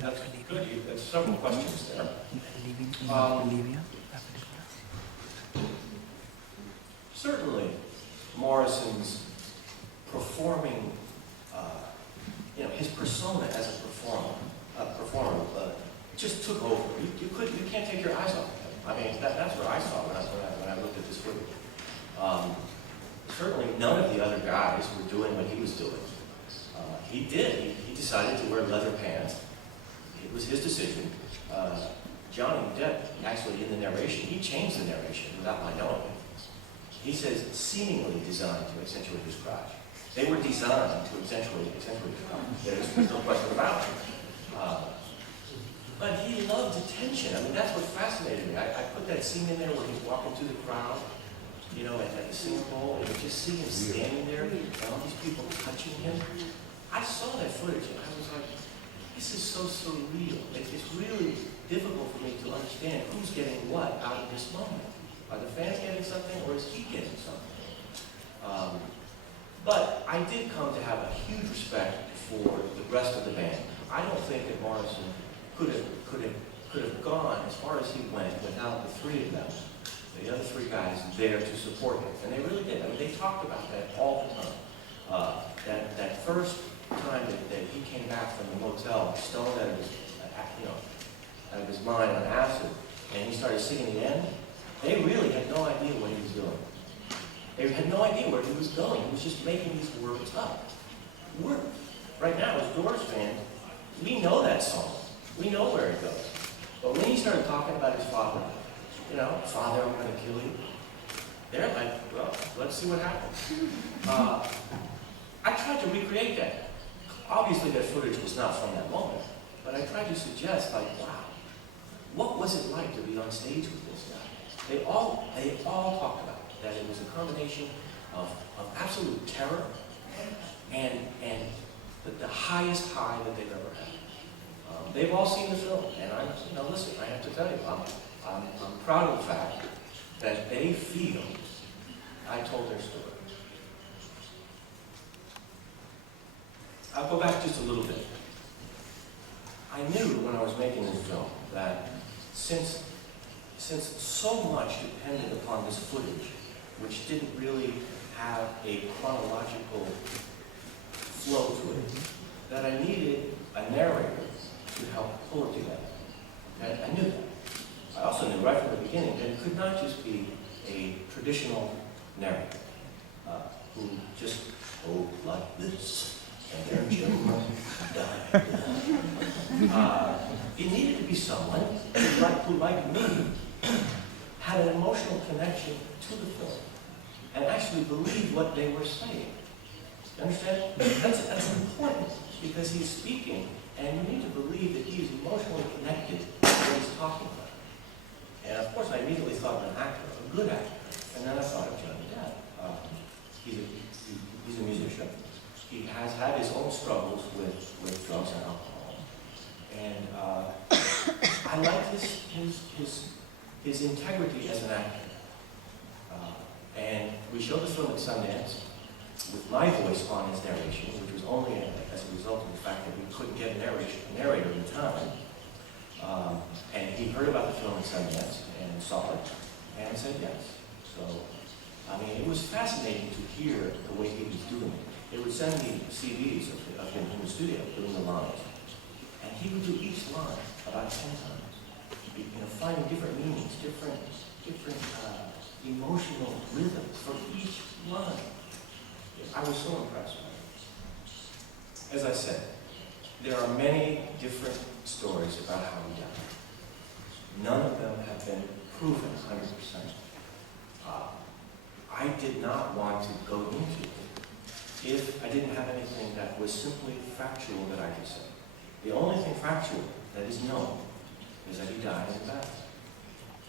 That's good. There's several questions there. Certainly, Morrison's performing, his persona as a performer just took over. You can't take your eyes off of him. I mean, that's what I saw when I looked at this footage. Certainly, none of the other guys were doing what he was doing. He did. He decided to wear leather pants. It was his decision. Johnny Depp, actually in the narration, he changed the narration without my knowing it. He says, seemingly designed to accentuate his crotch. They were designed to accentuate his crotch. There's no question about it. But he loved attention. I mean, that's what fascinated me. I put that scene in there where he's walking through the crowd, at the Super Bowl, and you just see him standing there, and all these people touching him. I saw that footage, and I was like, this is so surreal. It's really difficult for me to understand who's getting what out of this moment. Are the fans getting something, or is he getting something? But I did come to have a huge respect for the rest of the band. I don't think that Morrison could have gone as far as he went without the three of them, the other three guys there to support him. And they really did. I mean, they talked about that all the time. That first time that he came back from the motel, stoned out of his mind on acid, and he started singing the end, they really had no idea what he was doing. They had no idea where he was going. He was just making these words up. Right now, as Doors fans, we know that song. We know where it goes. But when he started talking about his father, Father, I'm going to kill you, they're like, well, let's see what happens. I tried to recreate that. Obviously, that footage was not from that moment, but I tried to suggest, wow, what was it like to be on stage with this guy? They all talked about it, that it was a combination of absolute terror and the highest high that they've ever had. They've all seen the film, and listen, I have to tell you, I'm proud of the fact that they feel I told their story. I'll go back just a little bit. I knew when I was making this film that since so much depended upon this footage, which didn't really have a chronological flow to it, that I needed a narrator to help pull it together. Okay? I knew that. I also knew right from the beginning that it could not just be a traditional narrator who just spoke like this, and there Jim died. It needed to be someone who, like me, had an emotional connection to the film and actually believed what they were saying. You understand? That's important because he's speaking, and you need to believe that he's emotionally connected to what he's talking about. And of course, I immediately thought of an actor, a good actor, and then I thought of Johnny Depp. He's a musician. He has had his own struggles with drugs and alcohol, and I like his integrity as an actor. And we showed the film at Sundance with my voice on his narration, which was only as a result of the fact that we couldn't get a narrator in time. And he heard about the film at Sundance and saw it and said yes. So, I mean, it was fascinating to hear the way he was doing it. They would send me CDs of him in the studio doing the lines. And he would do each line about 10 times. Finding different meanings, different emotional rhythms for each line. I was so impressed with it. As I said, there are many different stories about how he died. None of them have been proven 100%. I did not want to go into it if I didn't have anything that was simply factual that I could say. The only thing factual that is known is that he died in the bath.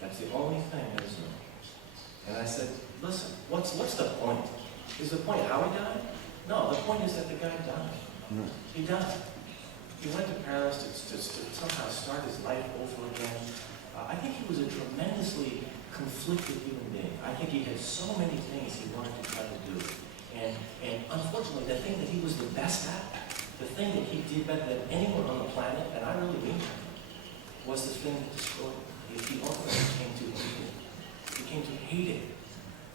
That's the only thing that is known. And I said, listen, what's the point? Is the point how he died? No, the point is that the guy died. He died. He went to Paris to somehow start his life over again. I think he was a tremendously conflicted human being. I think he had so many things he wanted to try to do. And unfortunately, the thing that he was the best at the thing that he did better than anyone on the planet, and I really mean that, was the thing that destroyed him. He ultimately came to hate it. He came to hate it.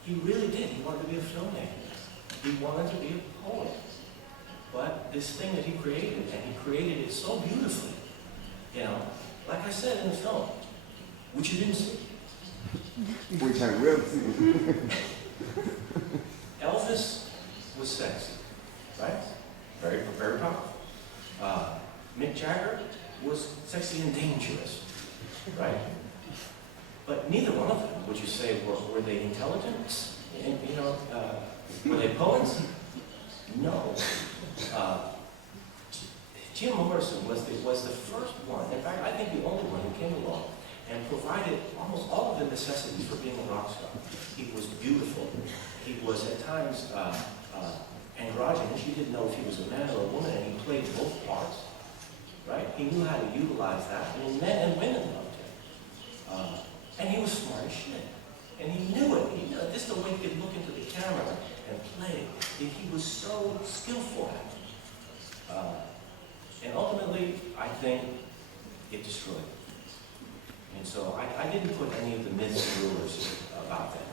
He really did. He wanted to be a filmmaker. He wanted to be a poet. But this thing that he created, and he created it so beautifully, you know, like I said in the film, which you didn't see. Which I will see. Elvis was sexy, right? Very, very powerful. Mick Jagger was sexy and dangerous, right? But neither one of them, would you say, were they intelligent? And, you know, were they poets? No. Jim Morrison was the first one, in fact, I think the only one who came along and provided almost all of the necessities for being a rock star. He was beautiful. He was at times androgynous. You didn't know if he was a man or a woman, and he played both parts, right? He knew how to utilize that. I mean, men and women loved him. And he was smart as shit. And he knew it. He knew it. Just the way he could look into the camera and play. He was so skillful at it. And ultimately, I think it destroyed him. And so I didn't put any of the myths and rumors about that.